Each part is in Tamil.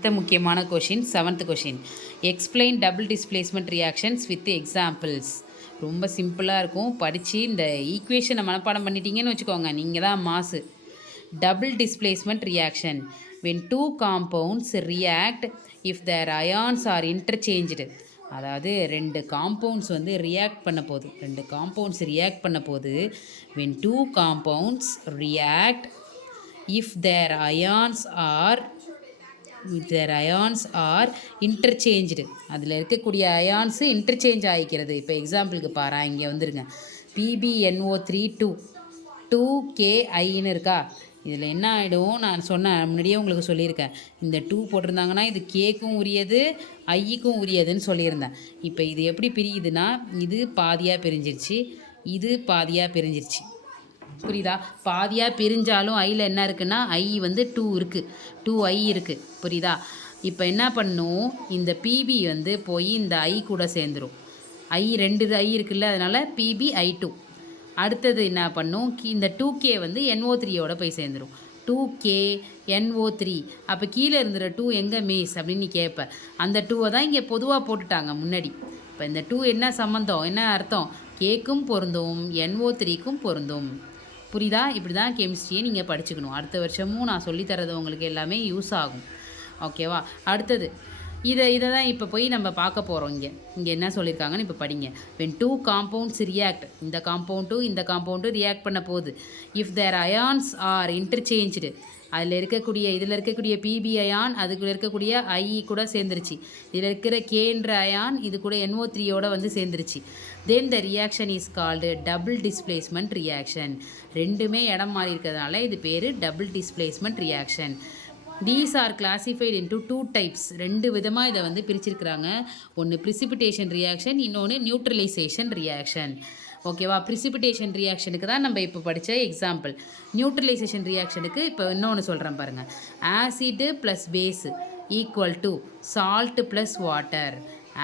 அடுத்த முக்கியமான question 7th question. Explain double displacement reactions with examples. ரொம்ப சிம்பிளாக இருக்கும். படித்து இந்த ஈக்குவேஷனை மனப்பாடம் பண்ணிட்டீங்கன்னு வச்சுக்கோங்க, நீங்கள் தான் மாசு. Double displacement reaction when two compounds react if their ions are interchange. அதாவது ரெண்டு காம்பவுண்ட்ஸ் வந்து ரியாக்ட் பண்ண போது when two compounds react if their ions are interchange. அதில் இருக்கக்கூடிய அயான்ஸு இன்டர்சேஞ்ச் ஆகிக்கிறது. இப்போ எக்ஸாம்பிளுக்கு பாரு, இங்கே வந்துருங்க. PbNO3 2KIன்னு இருக்கா. இதில் என்ன ஆகிடும், நான் முன்னாடியே உங்களுக்கு சொல்லியிருக்கேன். இந்த 2 போட்டிருந்தாங்கன்னா இது கேக்கும் உரியது, ஐக்கும் உரியதுன்னு சொல்லியிருந்தேன். இப்போ இது எப்படி பிரியுதுன்னா, இது பாதியாக பிரிஞ்சிருச்சு, இது பாதியாக பிரிஞ்சிருச்சு. புரியுதா? பாதியாக பிரிஞ்சாலும் ஐயில் என்ன இருக்குன்னா, ஐ வந்து 2 இருக்குது, 2I இருக்குது. புரியுதா? இப்போ என்ன பண்ணும், இந்த PB வந்து போய் இந்த ஐ கூட சேர்ந்துடும். ரெண்டு ஐ இருக்குல்ல, அதனால் PbI2. அடுத்தது என்ன பண்ணும், இந்த 2K வந்து NO3யோட போய் சேர்ந்துடும். 2KNO3. அப்போ கீழே இருந்துற 2 எங்கே மிஸ் அப்படின்னு நீ கேட்ப. அந்த 2வை தான் இங்கே பொதுவாக போட்டுட்டாங்க முன்னாடி. இப்போ இந்த 2 என்ன சம்மந்தம், என்ன அர்த்தம்? கேக்கும் பொருந்தும், NO3க்கும் பொருந்தும். புரியுதா? இப்படி தான் கெமிஸ்ட்ரியை நீங்கள் படிச்சுக்கணும். அடுத்த வருஷமும் நான் சொல்லித்தரது உங்களுக்கு எல்லாமே யூஸ் ஆகும். ஓகேவா? அடுத்தது இதை தான் இப்போ போய் நம்ம பார்க்க போகிறோம். இங்கே என்ன சொல்லியிருக்காங்கன்னு இப்போ படிங்க. வென் டூ காம்பவுண்ட்ஸ் ரியாக்ட், இந்த காம்பவுண்டும் ரியாக்ட் பண்ண போகுது. If their ions are interchange, இதில் இருக்கக்கூடிய PB அயான் அதுக்குள்ள இருக்கக்கூடிய ஐ கூட சேர்ந்துருச்சு. இதில் இருக்கிற கேன்ற அயான் இது கூட NO3யோட வந்து சேர்ந்துருச்சு. Then the reaction is called double displacement reaction. ரெண்டுமே இடம் மாறி இருக்கிறதுனால இது பேர் double displacement reaction. These are classified into 2 types. ரெண்டு விதமாக இதை வந்து பிரிச்சிருக்கிறாங்க. ஒன்று ப்ரிசிபிடேஷன் ரியாக்ஷன், இன்னொன்று நியூட்ரலைசேஷன் ரியாக்ஷன். ஓகேவா? ப்ரிசிபிடேஷன் ரியாக்ஷனுக்கு தான் நம்ம இப்போ படித்த எக்ஸாம்பிள். நியூட்ரலைசேஷன் ரியாக்ஷனுக்கு இப்போ இன்னொன்று சொல்கிறேன் பாருங்கள். Acid plus base equal to salt plus water.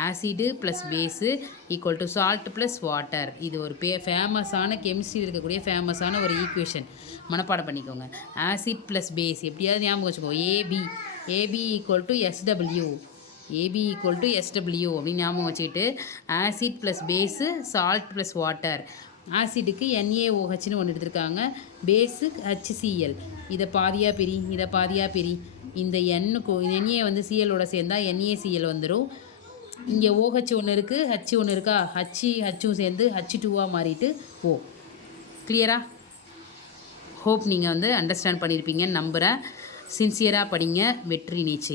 Acid plus base equal to salt plus water. இது ஒரு ஃபேமஸான கெமிஸ்ட்ரியில் இருக்கக்கூடிய ஃபேமஸான ஒரு ஈக்குவேஷன். மனப்பாடம் பண்ணிக்கோங்க. ஆசிட் ப்ளஸ் பேஸ் எப்படியாவது ஞாபகம் வச்சுக்கோ. AB equal to SW. AB equal to SW அப்படின்னு ஞாபகம் வச்சுக்கிட்டு, acid plus base salt plus water. ஆசிடுக்கு NaOHன்னு ஒன்று எடுத்திருக்காங்க, பேஸுக்கு HCl. இதை பாதியாக பிரி. இந்த Na வந்து சிஎலோட சேர்ந்தால் NaCl வந்துடும். இங்கே OH ஒன்று இருக்குது, H ஒன்று இருக்கா, Hம் சேர்ந்து H2ஆக மாறிட்டு O. கிளியரா? ஹோப் நீங்கள் வந்து அண்டர்ஸ்டாண்ட் பண்ணியிருப்பீங்கன்னு நம்புகிறேன். சின்சியராக படிங்க, வெற்றி நிச்சயம்.